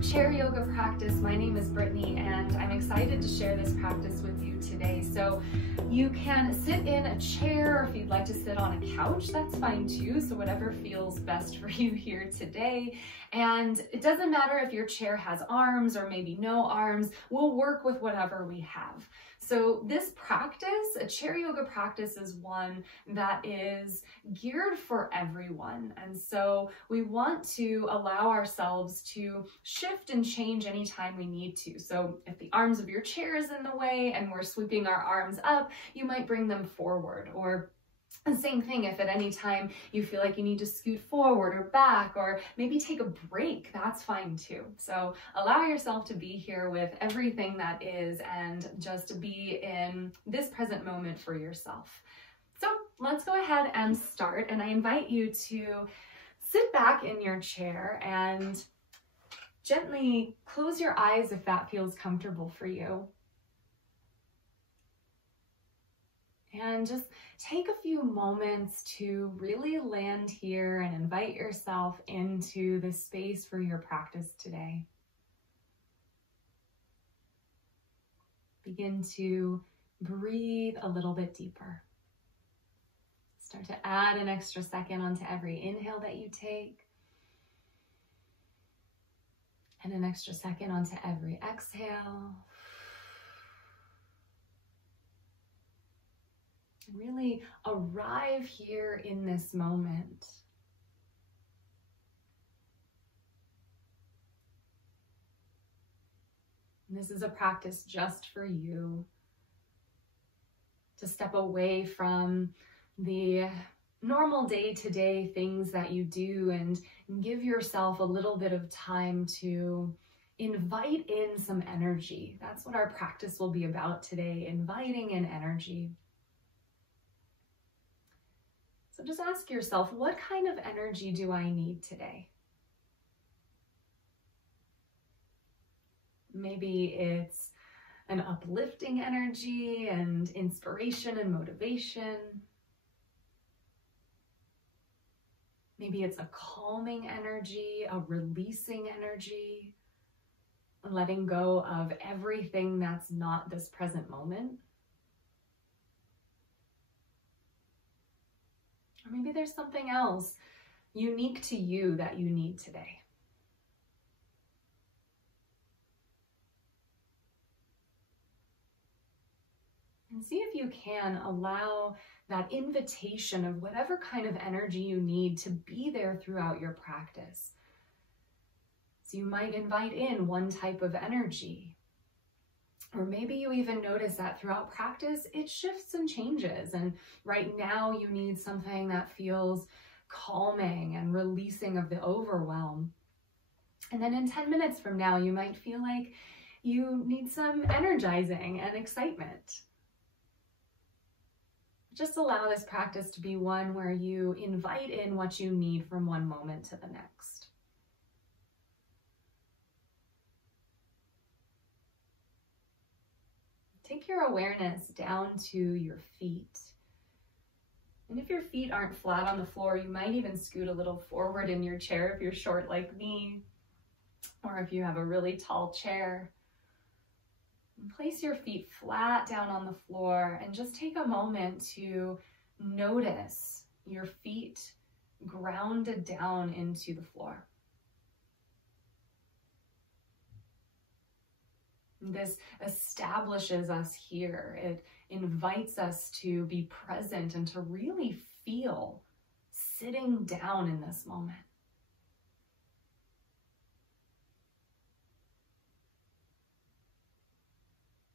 chair yoga practice. My name is Brittany and I'm excited to share this practice with you today. So you can sit in a chair, or if you'd like to sit on a couch, that's fine too. So whatever feels best for you here today. And it doesn't matter if your chair has arms or maybe no arms, we'll work with whatever we have. So this practice, a chair yoga practice, is one that is geared for everyone. And so we want to allow ourselves to shift and change anytime we need to. So if the arms of your chair is in the way and we're sweeping our arms up, you might bring them forward. Or the same thing, if at any time you feel like you need to scoot forward or back, or maybe take a break, that's fine too. So allow yourself to be here with everything that is and just be in this present moment for yourself. So let's go ahead and start. And I invite you to sit back in your chair and gently close your eyes if that feels comfortable for you. And just take a few moments to really land here and invite yourself into the space for your practice today. Begin to breathe a little bit deeper. Start to add an extra second onto every inhale that you take, and an extra second onto every exhale. Really arrive here in this moment. And this is a practice just for you, to step away from the normal day-to-day things that you do and give yourself a little bit of time to invite in some energy. That's what our practice will be about today, inviting in energy. So just ask yourself, what kind of energy do I need today? Maybe it's an uplifting energy and inspiration and motivation. Maybe it's a calming energy, a releasing energy, letting go of everything that's not this present moment. Or maybe there's something else unique to you that you need today. And see if you can allow that invitation of whatever kind of energy you need to be there throughout your practice. So you might invite in one type of energy. Or maybe you even notice that throughout practice, it shifts and changes. And right now you need something that feels calming and releasing of the overwhelm. And then in 10 minutes from now, you might feel like you need some energizing and excitement. Just allow this practice to be one where you invite in what you need from one moment to the next. Take your awareness down to your feet. And if your feet aren't flat on the floor, you might even scoot a little forward in your chair if you're short like me, or if you have a really tall chair. And place your feet flat down on the floor and just take a moment to notice your feet grounded down into the floor. This establishes us here. It invites us to be present and to really feel sitting down in this moment.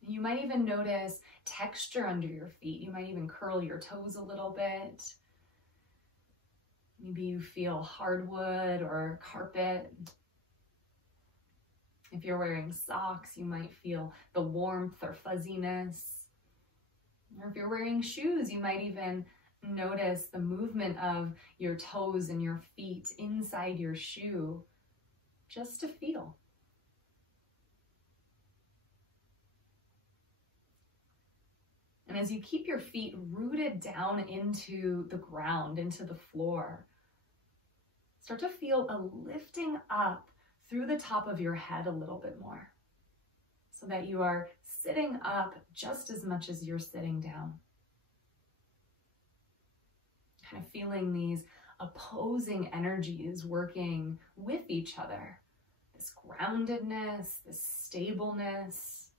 You might even notice texture under your feet. You might even curl your toes a little bit. Maybe you feel hardwood or carpet. If you're wearing socks, you might feel the warmth or fuzziness. Or if you're wearing shoes, you might even notice the movement of your toes and your feet inside your shoe, just to feel. And as you keep your feet rooted down into the ground, into the floor, start to feel a lifting up through the top of your head a little bit more, so that you are sitting up just as much as you're sitting down. Kind of feeling these opposing energies working with each other. This groundedness, this stableness,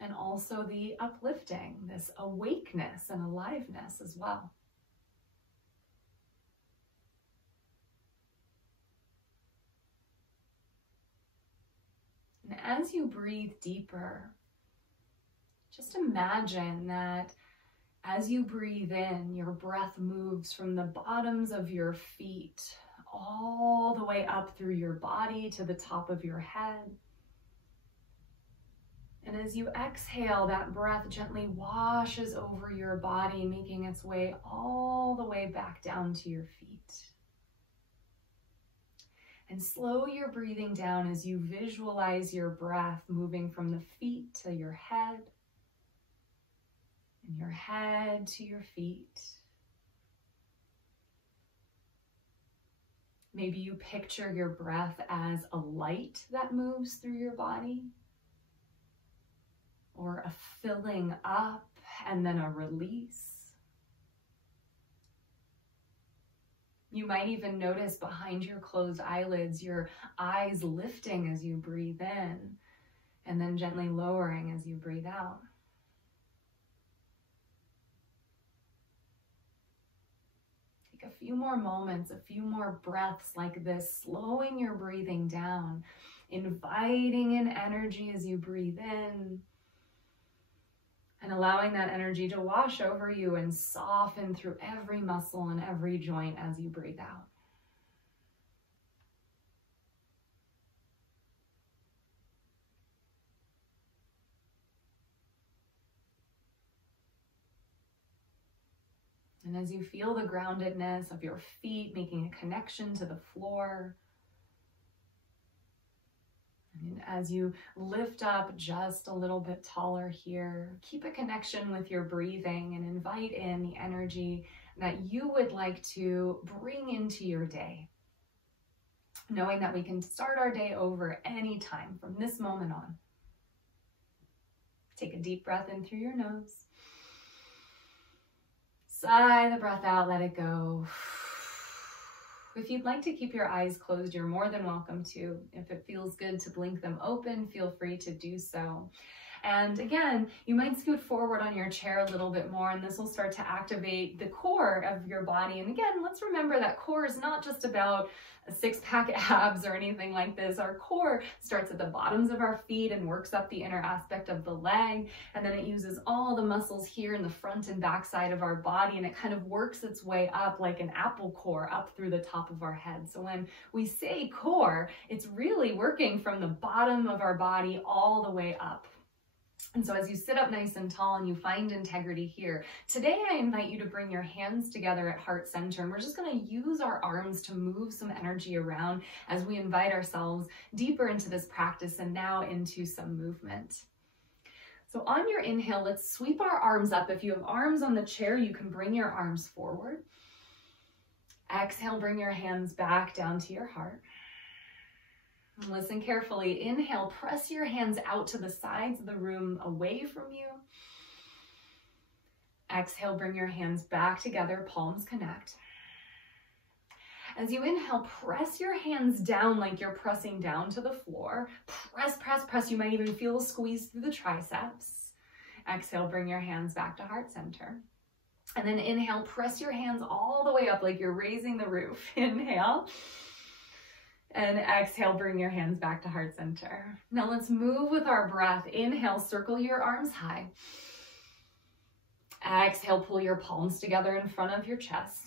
and also the uplifting, this awakeness and aliveness as well. And as you breathe deeper, just imagine that as you breathe in, your breath moves from the bottoms of your feet all the way up through your body to the top of your head. And as you exhale, that breath gently washes over your body, making its way all the way back down to your feet. And slow your breathing down as you visualize your breath moving from the feet to your head, and your head to your feet. Maybe you picture your breath as a light that moves through your body, or a filling up and then a release. You might even notice behind your closed eyelids, your eyes lifting as you breathe in, and then gently lowering as you breathe out. Take a few more moments, a few more breaths like this, slowing your breathing down, inviting in energy as you breathe in, and allowing that energy to wash over you and soften through every muscle and every joint as you breathe out. And as you feel the groundedness of your feet making a connection to the floor, and as you lift up just a little bit taller here, keep a connection with your breathing and invite in the energy that you would like to bring into your day. Knowing that we can start our day over anytime from this moment on. Take a deep breath in through your nose. Sigh the breath out, let it go. If you'd like to keep your eyes closed, you're more than welcome to. If it feels good to blink them open, feel free to do so. And again, you might scoot forward on your chair a little bit more, and this will start to activate the core of your body. And again, let's remember that core is not just about a six-pack abs or anything like this. Our core starts at the bottoms of our feet and works up the inner aspect of the leg, and then it uses all the muscles here in the front and back side of our body, and it kind of works its way up like an apple core up through the top of our head. So when we say core, it's really working from the bottom of our body all the way up. And so as you sit up nice and tall and you find integrity here, today I invite you to bring your hands together at heart center, and we're just going to use our arms to move some energy around as we invite ourselves deeper into this practice and now into some movement. So on your inhale, let's sweep our arms up. If you have arms on the chair, you can bring your arms forward. Exhale, bring your hands back down to your heart. Listen carefully. Inhale, press your hands out to the sides of the room away from you. Exhale, bring your hands back together, palms connect. As you inhale, press your hands down like you're pressing down to the floor. Press, press, press. You might even feel a squeeze through the triceps. Exhale, bring your hands back to heart center. And then inhale, press your hands all the way up like you're raising the roof. Inhale. And exhale, bring your hands back to heart center. Now let's move with our breath. Inhale, circle your arms high. Exhale, pull your palms together in front of your chest.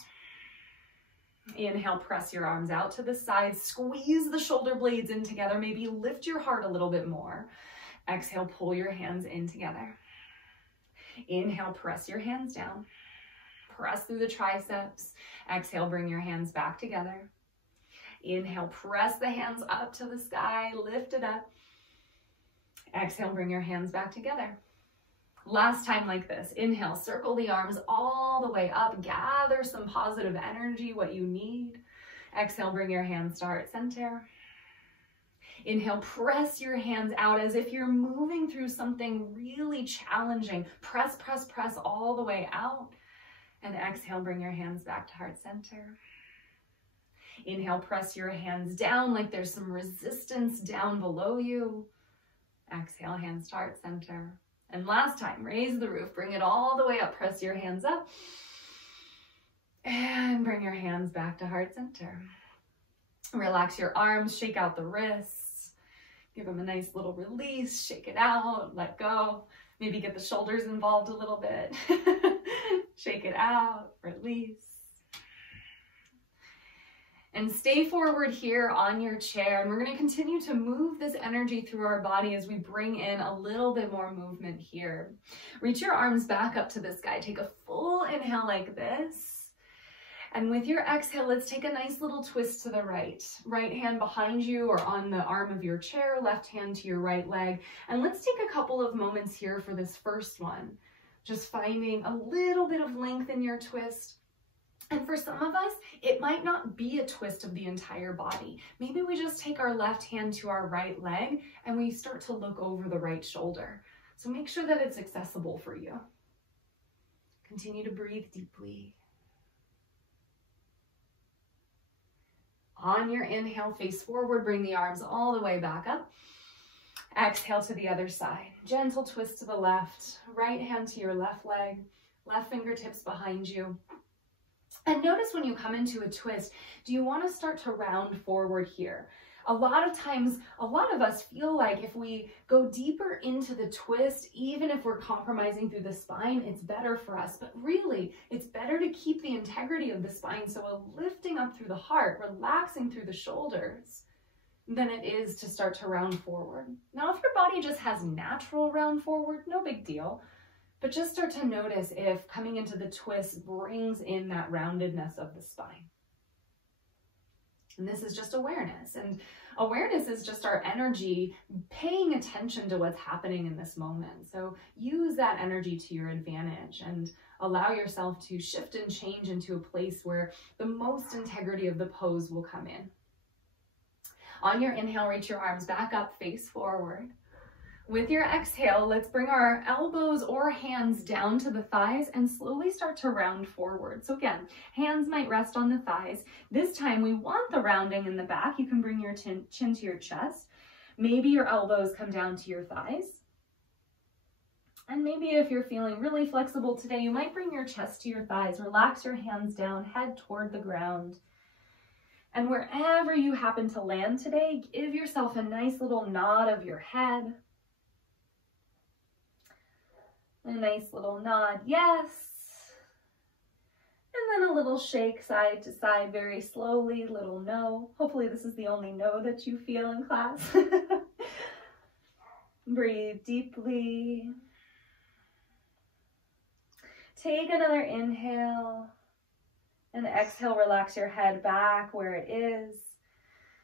Inhale, press your arms out to the side. Squeeze the shoulder blades in together. Maybe lift your heart a little bit more. Exhale, pull your hands in together. Inhale, press your hands down. Press through the triceps. Exhale, bring your hands back together. Inhale, press the hands up to the sky, lift it up. Exhale, bring your hands back together. Last time like this. Inhale, circle the arms all the way up, gather some positive energy, what you need. Exhale, bring your hands to heart center. Inhale, press your hands out as if you're moving through something really challenging. Press, press, press all the way out. And exhale, bring your hands back to heart center. Inhale, press your hands down like there's some resistance down below you. Exhale, hands to heart center. And last time, raise the roof, bring it all the way up, press your hands up. And bring your hands back to heart center. Relax your arms, shake out the wrists. Give them a nice little release, shake it out, let go. Maybe get the shoulders involved a little bit. Shake it out, release. And stay forward here on your chair. And we're going to continue to move this energy through our body as we bring in a little bit more movement here. Reach your arms back up to the sky. Take a full inhale like this. And with your exhale, let's take a nice little twist to the right. Right hand behind you or on the arm of your chair, left hand to your right leg. And let's take a couple of moments here for this first one. Just finding a little bit of length in your twist. And for some of us, it might not be a twist of the entire body. Maybe we just take our left hand to our right leg and we start to look over the right shoulder. So make sure that it's accessible for you. Continue to breathe deeply. On your inhale, face forward, bring the arms all the way back up. Exhale to the other side. Gentle twist to the left, right hand to your left leg, left fingertips behind you. And notice when you come into a twist, do you want to start to round forward here? A lot of times, a lot of us feel like if we go deeper into the twist, even if we're compromising through the spine, it's better for us. But really, it's better to keep the integrity of the spine, so a lifting up through the heart, relaxing through the shoulders, than it is to start to round forward. Now, if your body just has natural round forward, no big deal. But just start to notice if coming into the twist brings in that roundedness of the spine. And this is just awareness. And awareness is just our energy paying attention to what's happening in this moment. So use that energy to your advantage and allow yourself to shift and change into a place where the most integrity of the pose will come in. On your inhale, reach your arms back up, face forward. With your exhale, let's bring our elbows or hands down to the thighs and slowly start to round forward. So again, hands might rest on the thighs. This time we want the rounding in the back. You can bring your chin to your chest. Maybe your elbows come down to your thighs. And maybe if you're feeling really flexible today, you might bring your chest to your thighs. Relax your hands down, head toward the ground. And wherever you happen to land today, give yourself a nice little nod of your head. A nice little nod, yes. And then a little shake side to side very slowly, little no. Hopefully this is the only no that you feel in class. Breathe deeply. Take another inhale. And exhale, relax your head back where it is.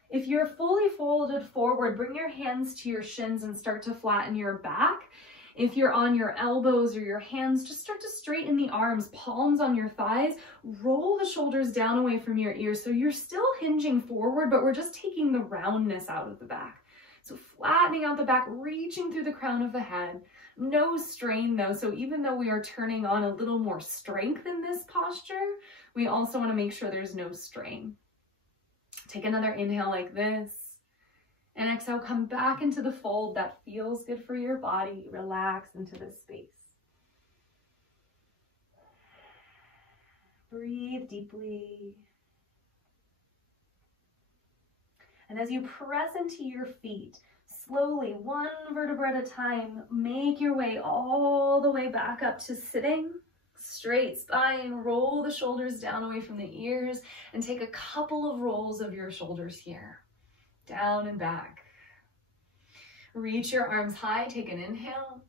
If you're fully folded forward, bring your hands to your shins and start to flatten your back. If you're on your elbows or your hands, just start to straighten the arms, palms on your thighs, roll the shoulders down away from your ears. So you're still hinging forward, but we're just taking the roundness out of the back. So flattening out the back, reaching through the crown of the head. No strain though. So even though we are turning on a little more strength in this posture, we also want to make sure there's no strain. Take another inhale like this. And exhale, come back into the fold that feels good for your body. Relax into this space. Breathe deeply. And as you press into your feet, slowly, one vertebra at a time, make your way all the way back up to sitting. Straight spine, roll the shoulders down away from the ears, and take a couple of rolls of your shoulders here. Down and back. Reach your arms high, take an inhale.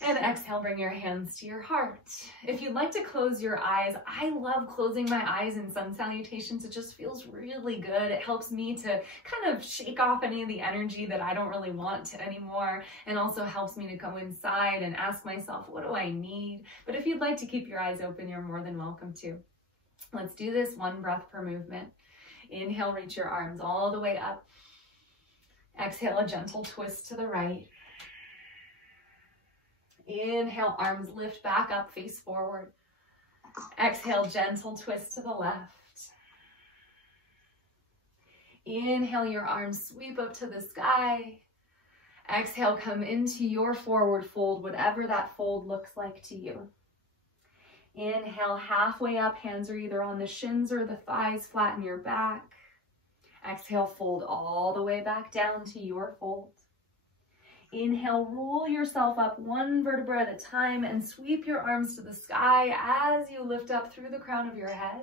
And exhale, bring your hands to your heart. If you'd like to close your eyes, I love closing my eyes in sun salutations. It just feels really good. It helps me to kind of shake off any of the energy that I don't really want anymore, and also helps me to go inside and ask myself, what do I need? But if you'd like to keep your eyes open, you're more than welcome to. Let's do this one breath per movement. Inhale, reach your arms all the way up. Exhale, a gentle twist to the right. Inhale, arms lift back up, face forward. Exhale, gentle twist to the left. Inhale, your arms sweep up to the sky. Exhale, come into your forward fold, whatever that fold looks like to you. Inhale, halfway up, hands are either on the shins or the thighs, flatten your back. Exhale, fold all the way back down to your fold. Inhale, roll yourself up one vertebra at a time and sweep your arms to the sky as you lift up through the crown of your head.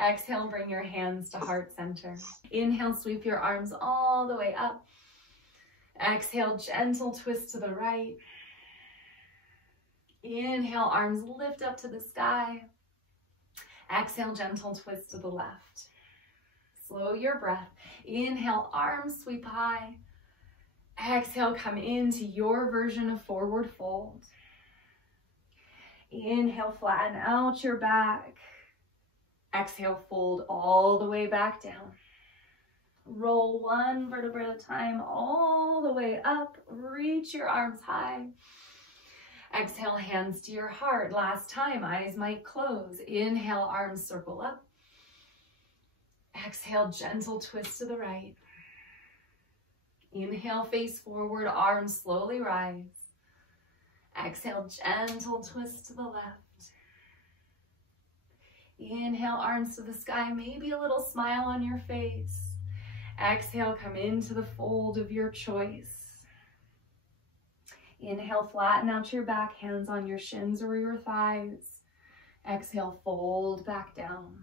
Exhale, bring your hands to heart center. Inhale, sweep your arms all the way up. Exhale, gentle twist to the right. Inhale, arms lift up to the sky. Exhale, gentle twist to the left. Slow your breath. Inhale, arms sweep high. Exhale, come into your version of forward fold. Inhale, flatten out your back. Exhale, fold all the way back down. Roll one vertebra at a time all the way up. Reach your arms high. Exhale, hands to your heart. Last time, eyes might close. Inhale, arms circle up. Exhale, gentle twist to the right. Inhale, face forward, arms slowly rise. Exhale, gentle twist to the left. Inhale, arms to the sky, maybe a little smile on your face. Exhale, come into the fold of your choice. Inhale, flatten out your back, hands on your shins or your thighs. Exhale, fold back down.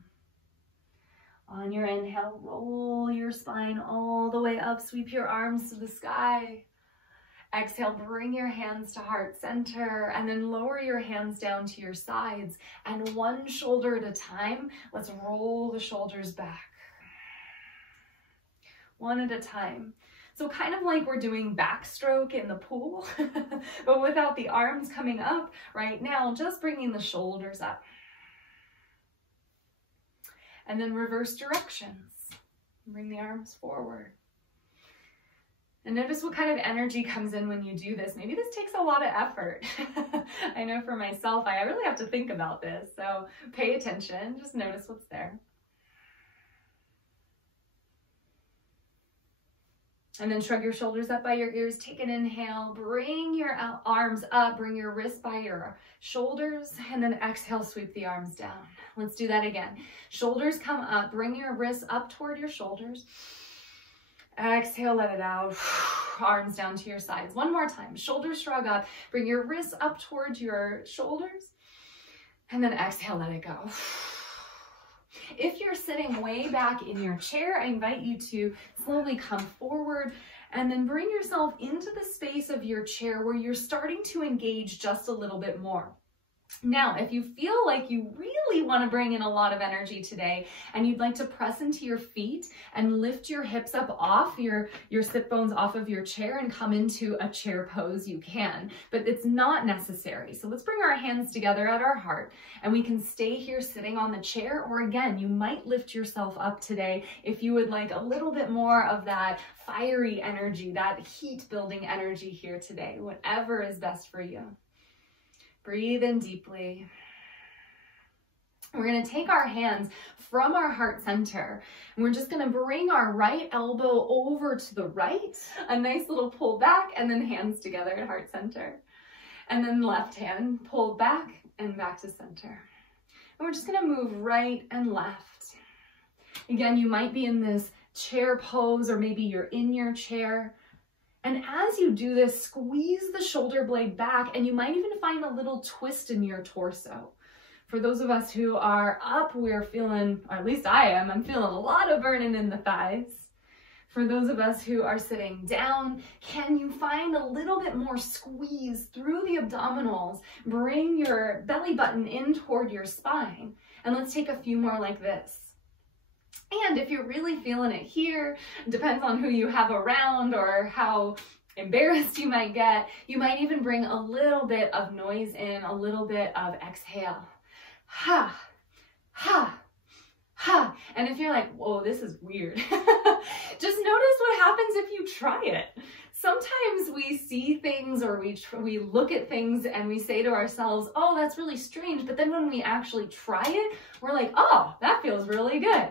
On your inhale, roll your spine all the way up, sweep your arms to the sky. Exhale, bring your hands to heart center and then lower your hands down to your sides. And one shoulder at a time, let's roll the shoulders back. One at a time. So kind of like we're doing backstroke in the pool, but without the arms coming up right now, just bringing the shoulders up. And then reverse directions. Bring the arms forward. And notice what kind of energy comes in when you do this. Maybe this takes a lot of effort. I know for myself, I really have to think about this. So pay attention, just notice what's there. And then shrug your shoulders up by your ears. Take an inhale, bring your arms up, bring your wrists by your shoulders, and then exhale, sweep the arms down. Let's do that again. Shoulders come up, bring your wrists up toward your shoulders. Exhale, let it out. Arms down to your sides. One more time. Shoulders shrug up, bring your wrists up towards your shoulders, and then exhale, let it go. If you're sitting way back in your chair, I invite you to slowly come forward and then bring yourself into the space of your chair where you're starting to engage just a little bit more. Now, if you feel like you really want to bring in a lot of energy today and you'd like to press into your feet and lift your hips up off your sit bones off of your chair and come into a chair pose, you can, but it's not necessary. So let's bring our hands together at our heart and we can stay here sitting on the chair, or again, you might lift yourself up today if you would like a little bit more of that fiery energy, that heat building energy here today, whatever is best for you. Breathe in deeply. We're going to take our hands from our heart center and we're just going to bring our right elbow over to the right, a nice little pull back, and then hands together at heart center. And then left hand pulled back and back to center. And we're just going to move right and left. Again, you might be in this chair pose or maybe you're in your chair. And as you do this, squeeze the shoulder blade back and you might even find a little twist in your torso. For those of us who are up, we're feeling, or at least I am, I'm feeling a lot of burning in the thighs. For those of us who are sitting down, can you find a little bit more squeeze through the abdominals? Bring your belly button in toward your spine. And let's take a few more like this. And if you're really feeling it here, depends on who you have around or how embarrassed you might get, you might even bring a little bit of noise in, a little bit of exhale. Ha, ha, ha. And if you're like, whoa, this is weird, just notice what happens if you try it. Sometimes we see things or we look at things and we say to ourselves, oh, that's really strange. But then when we actually try it, we're like, oh, that feels really good.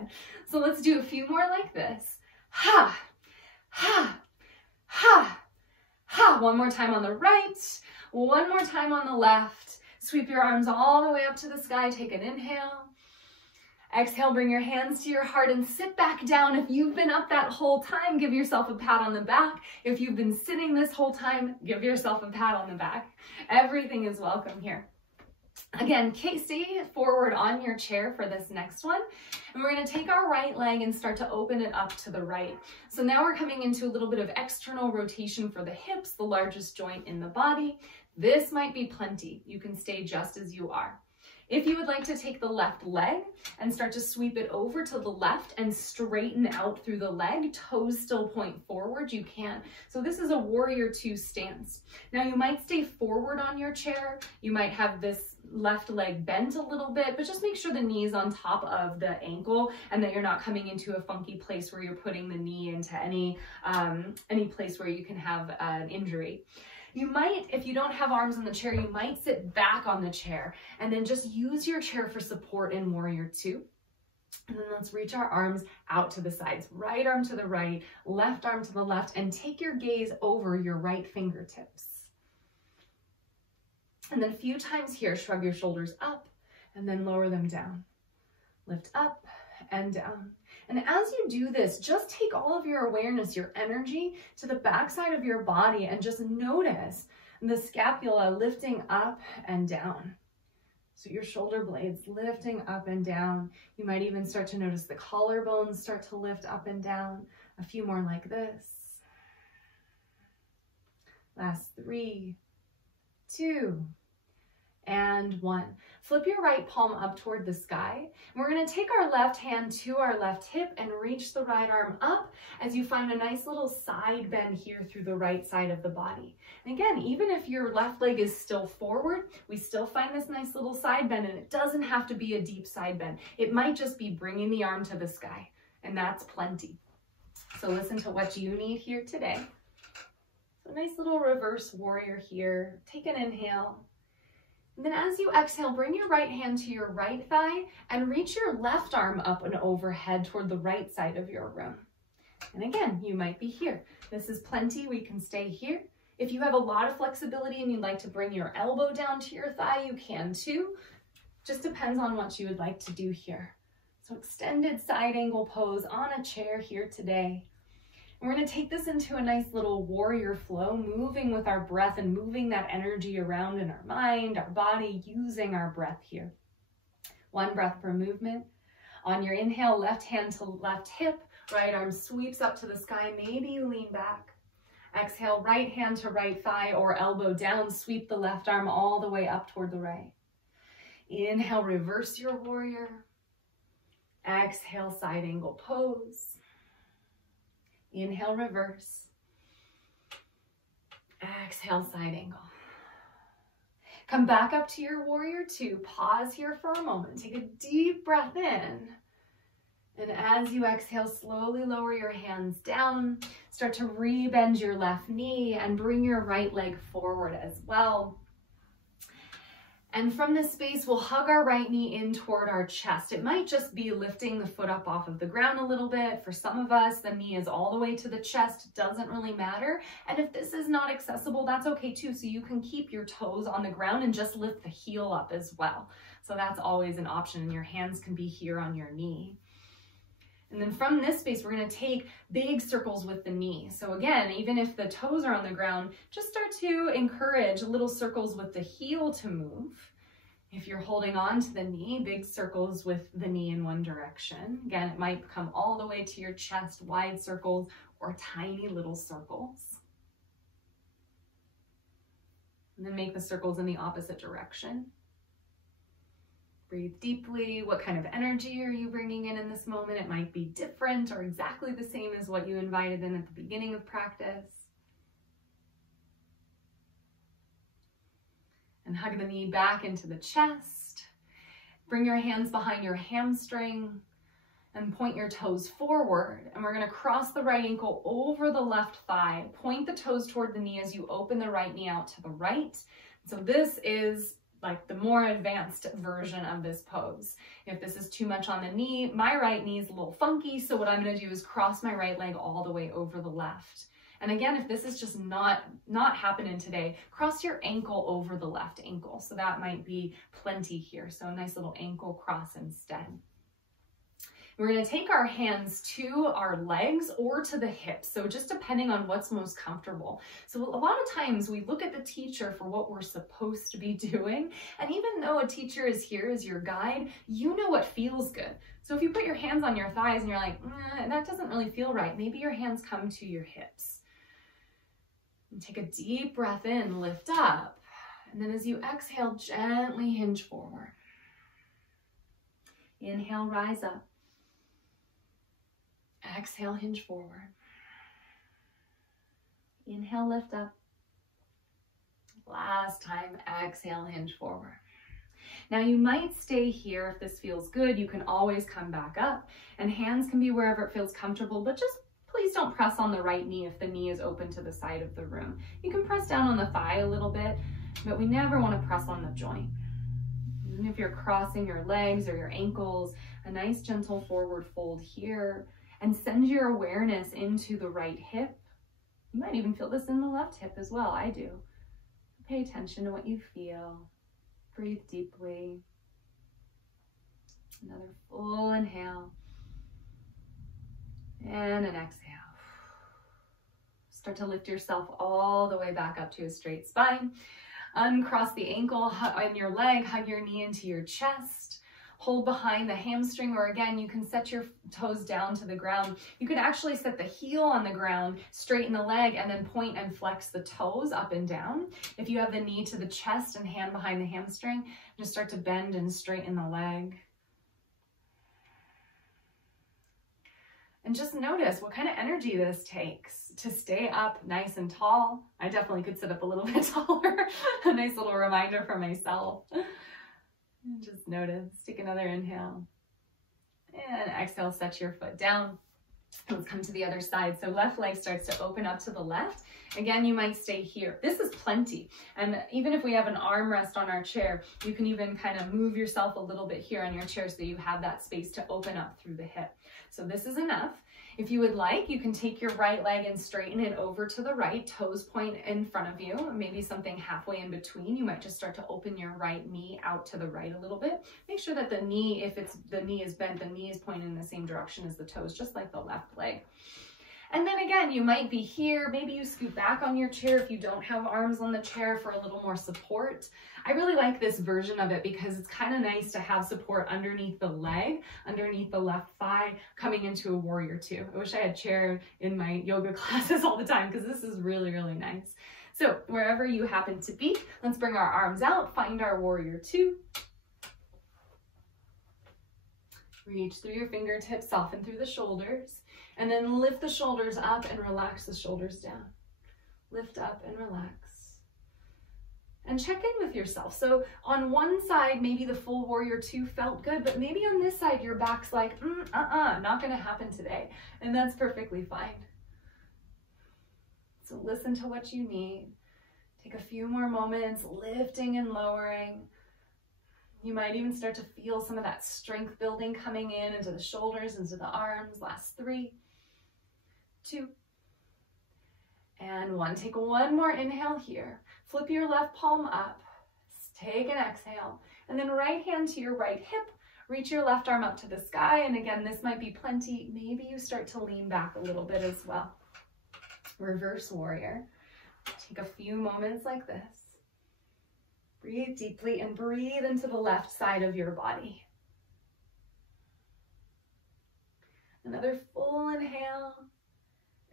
So let's do a few more like this. Ha, ha, ha, ha. One more time on the right. One more time on the left. Sweep your arms all the way up to the sky. Take an inhale. Exhale, bring your hands to your heart and sit back down. If you've been up that whole time, give yourself a pat on the back. If you've been sitting this whole time, give yourself a pat on the back. Everything is welcome here. Again, stay forward on your chair for this next one. And we're going to take our right leg and start to open it up to the right. So now we're coming into a little bit of external rotation for the hips, the largest joint in the body. This might be plenty. You can stay just as you are. If you would like to take the left leg and start to sweep it over to the left and straighten out through the leg, toes still point forward, you can. So this is a warrior two stance. Now you might stay forward on your chair. You might have this left leg bent a little bit, but just make sure the knee is on top of the ankle and that you're not coming into a funky place where you're putting the knee into any place where you can have an injury. You might, if you don't have arms in the chair, you might sit back on the chair and then just use your chair for support in warrior two. And then let's reach our arms out to the sides. Right arm to the right, left arm to the left, and take your gaze over your right fingertips. And then a few times here, shrug your shoulders up and then lower them down. Lift up and down. And as you do this, just take all of your awareness, your energy to the backside of your body and just notice the scapula lifting up and down. So your shoulder blades lifting up and down. You might even start to notice the collarbones start to lift up and down. A few more like this. Last 3, 2, and 1. Flip your right palm up toward the sky. We're going to take our left hand to our left hip and reach the right arm up as you find a nice little side bend here through the right side of the body. And again, even if your left leg is still forward, we still find this nice little side bend, and it doesn't have to be a deep side bend. It might just be bringing the arm to the sky, and that's plenty. So listen to what you need here today. So nice little reverse warrior here. Take an inhale. And then as you exhale, bring your right hand to your right thigh and reach your left arm up and overhead toward the right side of your room. And again, you might be here. This is plenty. We can stay here. If you have a lot of flexibility and you'd like to bring your elbow down to your thigh, you can too. Just depends on what you would like to do here. So extended side angle pose on a chair here today. We're going to take this into a nice little warrior flow, moving with our breath and moving that energy around in our mind, our body, using our breath here. 1 breath per movement. On your inhale, left hand to left hip, right arm sweeps up to the sky, maybe you lean back. Exhale, right hand to right thigh or elbow down, sweep the left arm all the way up toward the right. Inhale, reverse your warrior. Exhale, side angle pose. Inhale, reverse. Exhale, side angle. Come back up to your warrior two. Pause here for a moment. Take a deep breath in. And as you exhale, slowly lower your hands down. Start to rebend your left knee and bring your right leg forward as well. And from this space, we'll hug our right knee in toward our chest. It might just be lifting the foot up off of the ground a little bit. For some of us, the knee is all the way to the chest. It doesn't really matter. And if this is not accessible, that's okay too. So you can keep your toes on the ground and just lift the heel up as well. So that's always an option. And your hands can be here on your knee. And then from this space, we're going to take big circles with the knee. So again, even if the toes are on the ground, just start to encourage little circles with the heel to move. If you're holding on to the knee, big circles with the knee in one direction. Again, it might come all the way to your chest, wide circles or tiny little circles. And then make the circles in the opposite direction. Breathe deeply. What kind of energy are you bringing in this moment? It might be different or exactly the same as what you invited in at the beginning of practice. And hug the knee back into the chest. Bring your hands behind your hamstring And point your toes forward. And we're gonna cross the right ankle over the left thigh. Point the toes toward the knee as you open the right knee out to the right. So this is like the more advanced version of this pose. If this is too much on the knee, my right knee is a little funky, so what I'm gonna do is cross my right leg all the way over the left. And again, if this is just not happening today, cross your ankle over the left ankle. So that might be plenty here. So a nice little ankle cross instead. We're going to take our hands to our legs or to the hips, so just depending on what's most comfortable. So a lot of times we look at the teacher for what we're supposed to be doing, and even though a teacher is here as your guide, you know what feels good. So if you put your hands on your thighs and you're like, that doesn't really feel right, maybe your hands come to your hips. And take a deep breath in, lift up, and then as you exhale, gently hinge forward. Inhale, rise up. Exhale, hinge forward. Inhale, lift up. Last time, exhale, hinge forward. Now you might stay here if this feels good. You can always come back up, and hands can be wherever it feels comfortable, but just please don't press on the right knee if the knee is open to the side of the room. You can press down on the thigh a little bit, but we never want to press on the joint. Even if you're crossing your legs or your ankles, a nice gentle forward fold here. And send your awareness into the right hip. You might even feel this in the left hip as well. I do. Pay attention to what you feel. Breathe deeply. Another full inhale. And an exhale. Start to lift yourself all the way back up to a straight spine. Uncross the ankle on your leg. Hug your knee into your chest. Hold behind the hamstring, or again, you can set your toes down to the ground. You can actually set the heel on the ground, straighten the leg, and then point and flex the toes up and down. If you have the knee to the chest and hand behind the hamstring, just start to bend and straighten the leg. And just notice what kind of energy this takes to stay up nice and tall. I definitely could sit up a little bit taller. A nice little reminder for myself. And just notice, take another inhale. And exhale, set your foot down. Let's come to the other side. So left leg starts to open up to the left. Again, you might stay here. This is plenty. And even if we have an armrest on our chair, you can even kind of move yourself a little bit here on your chair so you have that space to open up through the hip. So this is enough. If you would like, you can take your right leg and straighten it over to the right, toes point in front of you, maybe something halfway in between. You might just start to open your right knee out to the right a little bit. Make sure that the knee, if the knee is bent, the knee is pointing in the same direction as the toes, just like the left leg. And then again, you might be here, maybe you scoot back on your chair if you don't have arms on the chair for a little more support. I really like this version of it because it's kind of nice to have support underneath the leg, underneath the left thigh, coming into a warrior two. I wish I had chair in my yoga classes all the time because this is really, really nice. So wherever you happen to be, let's bring our arms out, find our warrior two. Reach through your fingertips, soften through the shoulders, and then lift the shoulders up and relax the shoulders down. Lift up and relax. And check in with yourself. So on one side, maybe the full warrior two felt good, but maybe on this side, your back's like, not gonna happen today. And that's perfectly fine. So listen to what you need. Take a few more moments, lifting and lowering. You might even start to feel some of that strength building coming in into the shoulders, into the arms. Last 3, 2, and 1. Take one more inhale here. Flip your left palm up. Take an exhale. And then right hand to your right hip. Reach your left arm up to the sky. And again, this might be plenty. Maybe you start to lean back a little bit as well. Reverse warrior. Take a few moments like this. Breathe deeply and breathe into the left side of your body. Another full inhale.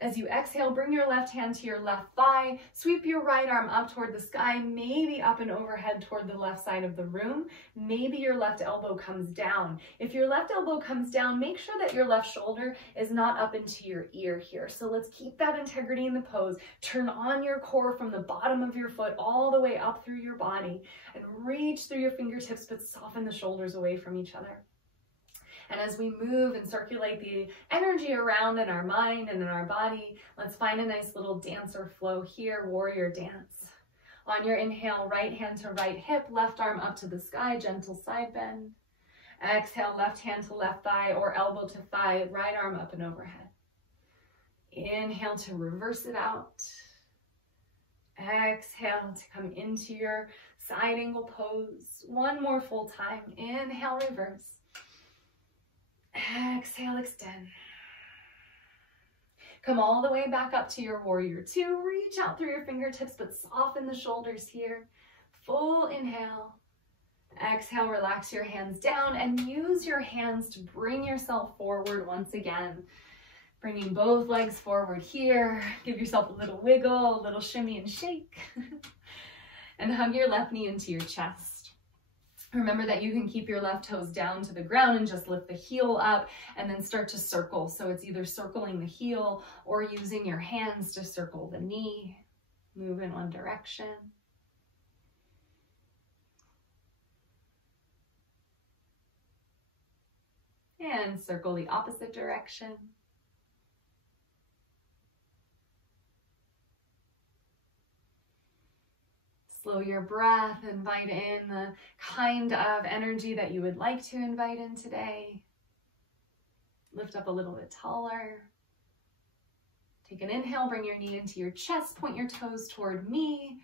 As you exhale, bring your left hand to your left thigh. Sweep your right arm up toward the sky, maybe up and overhead toward the left side of the room. Maybe your left elbow comes down. If your left elbow comes down, make sure that your left shoulder is not up into your ear here. So let's keep that integrity in the pose. Turn on your core from the bottom of your foot all the way up through your body and reach through your fingertips, but soften the shoulders away from each other. And as we move and circulate the energy around in our mind and in our body, let's find a nice little dance or flow here, warrior dance. On your inhale, right hand to right hip, left arm up to the sky, gentle side bend. Exhale, left hand to left thigh or elbow to thigh, right arm up and overhead. Inhale to reverse it out. Exhale to come into your side angle pose. One more full time. Inhale, reverse. Exhale, extend. Come all the way back up to your warrior two. Reach out through your fingertips, but soften the shoulders here. Full inhale. Exhale, relax your hands down and use your hands to bring yourself forward once again. Bringing both legs forward here. Give yourself a little wiggle, a little shimmy and shake. And hug your left knee into your chest. Remember that you can keep your left toes down to the ground and just lift the heel up and then start to circle. So it's either circling the heel or using your hands to circle the knee. Move in one direction. And circle the opposite direction. Slow your breath, invite in the kind of energy that you would like to invite in today. Lift up a little bit taller. Take an inhale, bring your knee into your chest, point your toes toward me.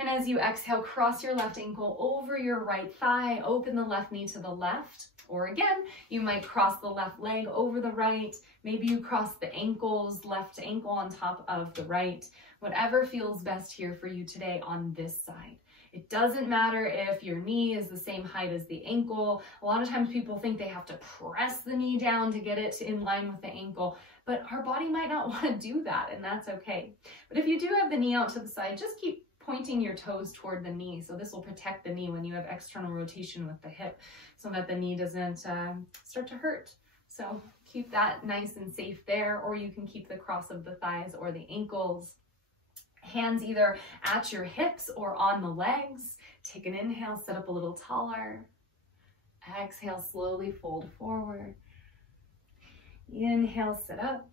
And as you exhale, cross your left ankle over your right thigh, open the left knee to the left. Or again, you might cross the left leg over the right. Maybe you cross the ankles, left ankle on top of the right. Whatever feels best here for you today on this side. It doesn't matter if your knee is the same height as the ankle. A lot of times people think they have to press the knee down to get it in line with the ankle, but our body might not want to do that, and that's okay. But if you do have the knee out to the side, just keep pointing your toes toward the knee. So this will protect the knee when you have external rotation with the hip so that the knee doesn't start to hurt. So keep that nice and safe there, or you can keep the cross of the thighs or the ankles. Hands either at your hips or on the legs. Take an inhale, sit up a little taller. Exhale, slowly fold forward. Inhale, sit up.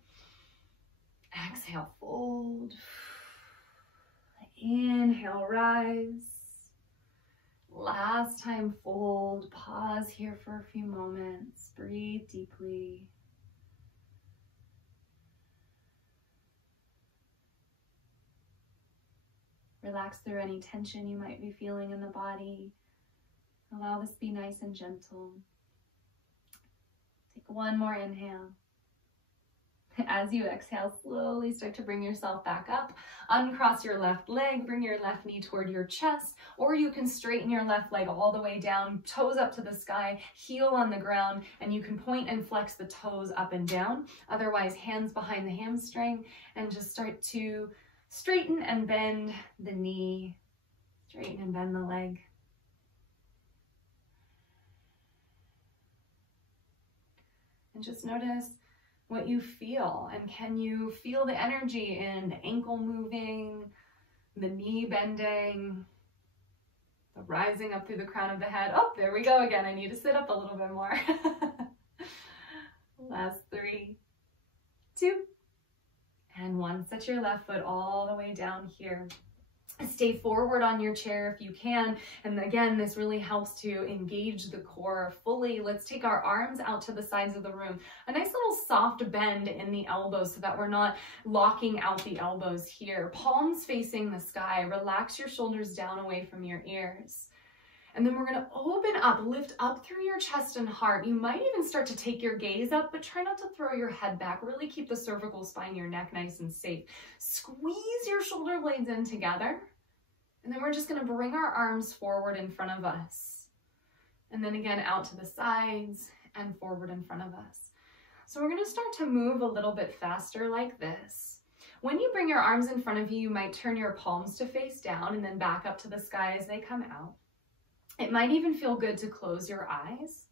Exhale, fold. Inhale, rise. Last time, fold. Pause here for a few moments. Breathe deeply. Relax through any tension you might be feeling in the body. Allow this to be nice and gentle. Take one more inhale. As you exhale, slowly start to bring yourself back up. Uncross your left leg, bring your left knee toward your chest, or you can straighten your left leg all the way down, toes up to the sky, heel on the ground, and you can point and flex the toes up and down. Otherwise, hands behind the hamstring, and just start to straighten and bend the knee, straighten and bend the leg. And just notice what you feel, and can you feel the energy in the ankle moving, the knee bending, the rising up through the crown of the head. Oh, there we go again. I need to sit up a little bit more. Last 3, 2, and 1. Set your left foot all the way down here. Stay forward on your chair if you can. And again, this really helps to engage the core fully. Let's take our arms out to the sides of the room. A nice little soft bend in the elbows so that we're not locking out the elbows here. Palms facing the sky. Relax your shoulders down away from your ears. And then we're going to open up, lift up through your chest and heart. You might even start to take your gaze up, but try not to throw your head back. Really keep the cervical spine, your neck nice and safe. Squeeze your shoulder blades in together. And then we're just going to bring our arms forward in front of us. And then again, out to the sides and forward in front of us. So we're going to start to move a little bit faster like this. When you bring your arms in front of you, you might turn your palms to face down and then back up to the sky as they come out. It might even feel good to close your eyes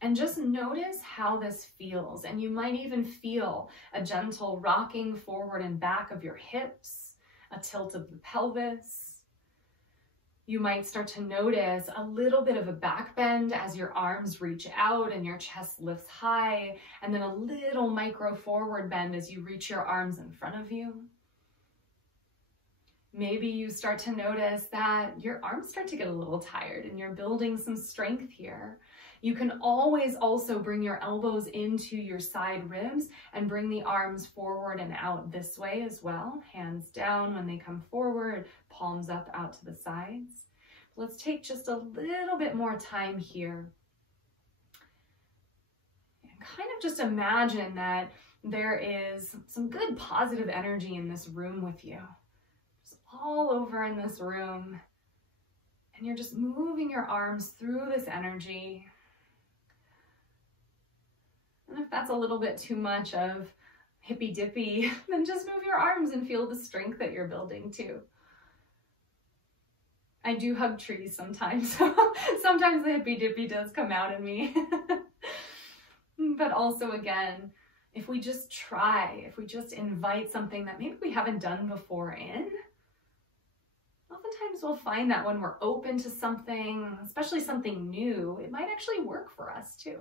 and just notice how this feels. And you might even feel a gentle rocking forward and back of your hips, a tilt of the pelvis. You might start to notice a little bit of a back bend as your arms reach out and your chest lifts high, and then a little micro forward bend as you reach your arms in front of you. Maybe you start to notice that your arms start to get a little tired and you're building some strength here. You can always also bring your elbows into your side ribs and bring the arms forward and out this way as well. Hands down when they come forward, palms up out to the sides. Let's take just a little bit more time here. And kind of just imagine that there is some good positive energy in this room with you. Just all over in this room. And you're just moving your arms through this energy. And if that's a little bit too much of hippy dippy, then just move your arms and feel the strength that you're building too. I do hug trees sometimes, so sometimes the hippy dippy does come out in me. But also again, if we just try, if we just invite something that maybe we haven't done before in, oftentimes we'll find that when we're open to something, especially something new, it might actually work for us too.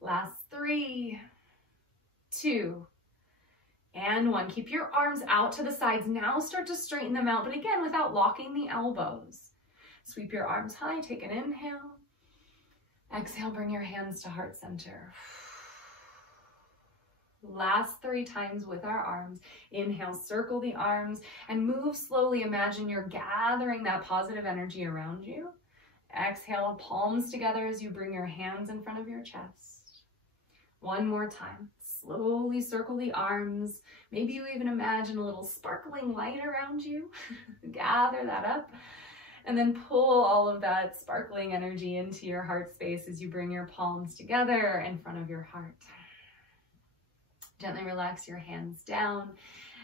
Last 3, 2, and 1. Keep your arms out to the sides. Now start to straighten them out, but again, without locking the elbows. Sweep your arms high, take an inhale. Exhale, bring your hands to heart center. Last 3 times with our arms. Inhale, circle the arms and move slowly. Imagine you're gathering that positive energy around you. Exhale, palms together as you bring your hands in front of your chest. One more time. Slowly circle the arms. Maybe you even imagine a little sparkling light around you. Gather that up. And then pull all of that sparkling energy into your heart space as you bring your palms together in front of your heart. Gently relax your hands down.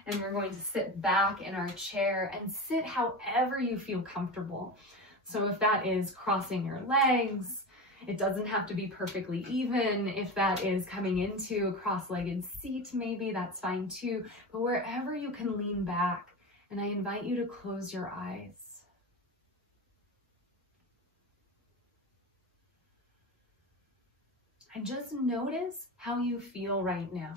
And we're going to sit back in our chair and sit however you feel comfortable. So if that is crossing your legs, it doesn't have to be perfectly even. If that is coming into a cross-legged seat, maybe that's fine too. But wherever you can lean back, and I invite you to close your eyes. And just notice how you feel right now.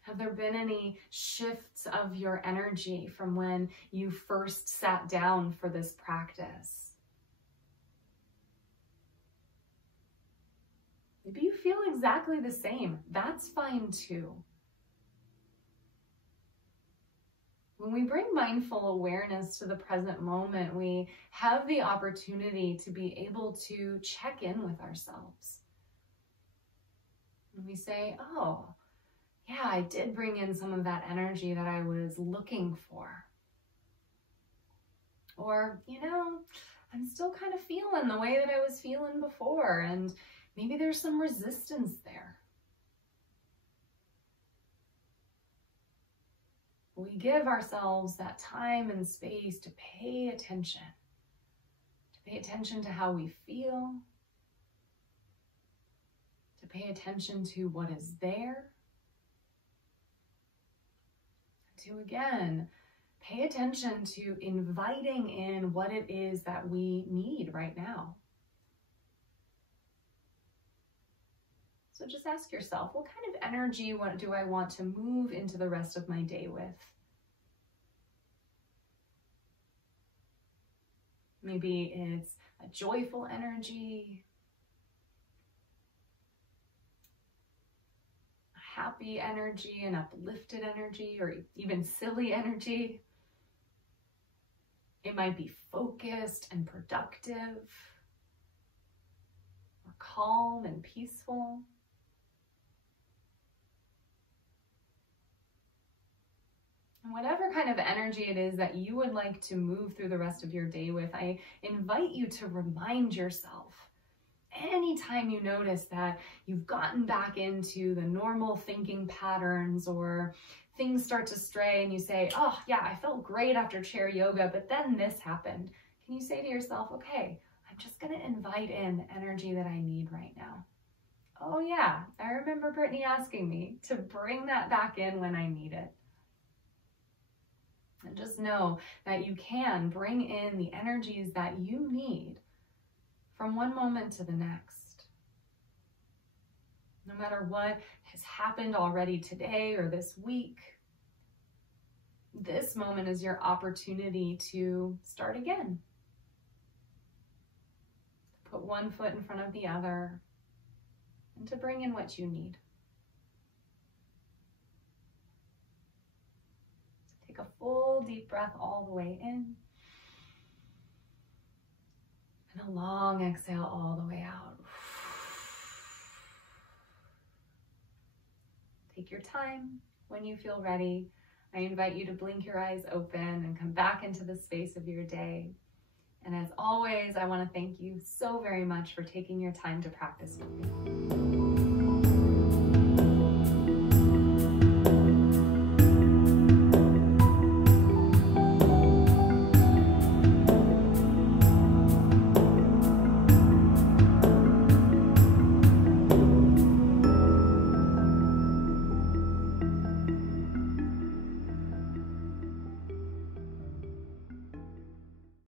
Have there been any shifts of your energy from when you first sat down for this practice? Maybe you feel exactly the same. That's fine too. When we bring mindful awareness to the present moment, we have the opportunity to be able to check in with ourselves. And we say, oh, yeah, I did bring in some of that energy that I was looking for. Or, you know, I'm still kind of feeling the way that I was feeling before, and maybe there's some resistance there. We give ourselves that time and space to pay attention to how we feel, to pay attention to what is there. To again, pay attention to inviting in what it is that we need right now. So just ask yourself, what kind of energy do I want to move into the rest of my day with? Maybe it's a joyful energy, happy energy, an uplifted energy, or even silly energy. It might be focused and productive, or calm and peaceful. And whatever kind of energy it is that you would like to move through the rest of your day with, I invite you to remind yourself anytime you notice that you've gotten back into the normal thinking patterns or things start to stray and you say, oh yeah, I felt great after chair yoga, but then this happened. Can you say to yourself, okay, I'm just going to invite in the energy that I need right now. Oh yeah, I remember Brittany asking me to bring that back in when I need it. And just know that you can bring in the energies that you need from one moment to the next. No matter what has happened already today or this week, this moment is your opportunity to start again. Put one foot in front of the other and to bring in what you need. Take a full deep breath all the way in and a long exhale all the way out. Take your time. When you feel ready, I invite you to blink your eyes open and come back into the space of your day. And as always, I want to thank you so very much for taking your time to practice with me.